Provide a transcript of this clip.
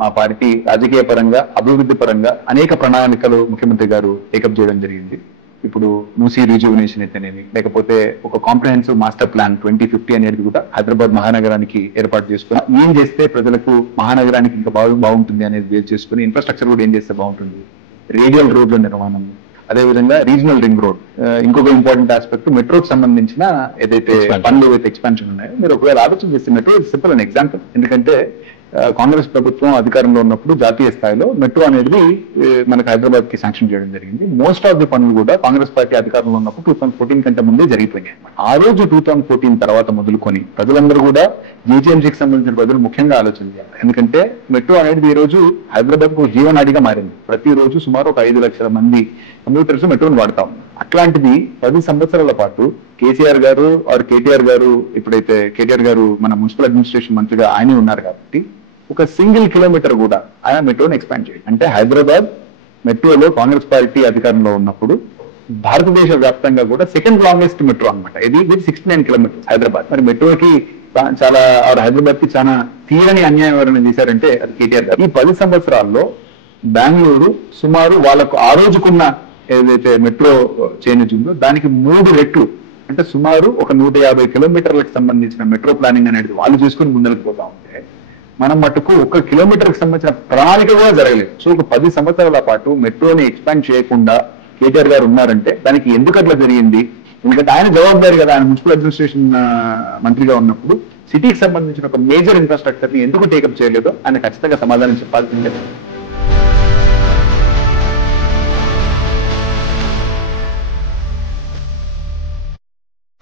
మా పార్టీ రాజకీయ పరంగా అభివృద్ధి పరంగా అనేక ప్రణాళికలు ముఖ్యమంత్రి గారు టేకప్ చేయడం జరిగింది. ఇప్పుడు మూసీ రిజ్యూవనేషన్ అయితేనేమి, లేకపోతే ఒక కాంప్రహెన్సివ్ మాస్టర్ ప్లాన్ 2050 అనేది కూడా హైదరాబాద్ మహానగరానికి ఏర్పాటు చేసుకుని ఏం చేస్తే ప్రజలకు మహానగరానికి ఇంకా బాగుంటుంది అనేది బేస్ చేసుకుని ఇన్ఫ్రాస్ట్రక్చర్ కూడా ఏం చేస్తే బాగుంటుంది, రేడియల్ రోడ్ల నిర్మాణం, అదేవిధంగా రీజనల్ రింగ్ రోడ్, ఇంకొక ఇంపార్టెంట్ ఆస్పెక్ట్ మెట్రోకి సంబంధించిన ఏదైతే పనులు అయితే ఎక్స్పాన్షన్ ఉన్నాయో మీరు ఒకవేళ ఆలోచన చేస్తే మెట్రో సింపుల్ అన్ ఎగ్జాంపుల్. ఎందుకంటే కాంగ్రెస్ ప్రభుత్వం అధికారంలో ఉన్నప్పుడు జాతీయ స్థాయిలో మెట్రో అనేది మనకు హైదరాబాద్ కి శాంక్షన్ చేయడం జరిగింది. మోస్ట్ ఆఫ్ ది పనులు కూడా కాంగ్రెస్ పార్టీ అధికారంలో ఉన్నప్పుడు 2014 కంటే ముందే జరిగిపోయాయి. ఆ రోజు 2014 తర్వాత మొదలుకొని ప్రజలందరూ కూడా జీజీఎంసీకి సంబంధించిన ప్రజలు ముఖ్యంగా ఆలోచన చేయాలి. ఎందుకంటే మెట్రో అనేది ఈ రోజు హైదరాబాద్ కు జీవనాడిగా మారింది. ప్రతిరోజు సుమారు ఒక 5 లక్షల మంది కంప్యూటర్స్ మెట్రోని వాడతాం. అట్లాంటిది 10 సంవత్సరాల పాటు కేసీఆర్ గారు ఆర్ కేటీఆర్ గారు, ఇప్పుడైతే కేటీఆర్ గారు మన మున్సిపల్ అడ్మినిస్ట్రేషన్ మంత్రిగా ఆయనే ఉన్నారు కాబట్టి ఒక సింగిల్ కిలోమీటర్ కూడా ఆయన మెట్రోని ఎక్స్పాండ్ చేయాలి. అంటే హైదరాబాద్ మెట్రోలో కాంగ్రెస్ పార్టీ అధికారంలో ఉన్నప్పుడు భారతదేశ వ్యాప్తంగా కూడా సెకండ్ లాంగెస్ట్ మెట్రో అనమాట. ఇది 69 కిలోమీటర్స్ హైదరాబాద్. మరి మెట్రోకి చాలా హైదరాబాద్ కి చాలా తీరని అన్యాయం ఎవరైనా చేశారంటే అది కేటీఆర్ గారు. ఈ 10 సంవత్సరాల్లో బెంగళూరు సుమారు వాళ్ళకు ఆ రోజుకున్న ఏదైతే మెట్రో చేంజ్ ఉందో దానికి 3 రెట్లు, అంటే సుమారు ఒక 150 కిలోమీటర్లకు సంబంధించిన మెట్రో ప్లానింగ్ అనేది వాళ్ళు చేసుకుని ముందరకు పోతా ఉంటే మనం మటుకు 1 కిలోమీటర్కి సంబంధించిన ప్రణాళిక కూడా జరగలేదు. సో ఒక 10 సంవత్సరాల పాటు మెట్రోని ఎక్స్పాండ్ చేయకుండా కేటీఆర్ గారు ఉన్నారంటే దానికి ఎందుకు అట్లా జరిగింది? ఎందుకంటే ఆయన జవాబుదారి కదా, ఆయన మున్సిపల్ అడ్మినిస్ట్రేషన్ మంత్రిగా ఉన్నప్పుడు సిటీకి సంబంధించిన ఒక మేజర్ ఇన్ఫ్రాస్ట్రక్చర్ ని ఎందుకు టేకప్ చేయలేదో ఆయన ఖచ్చితంగా సమాధానం చెప్పాల్సిందే.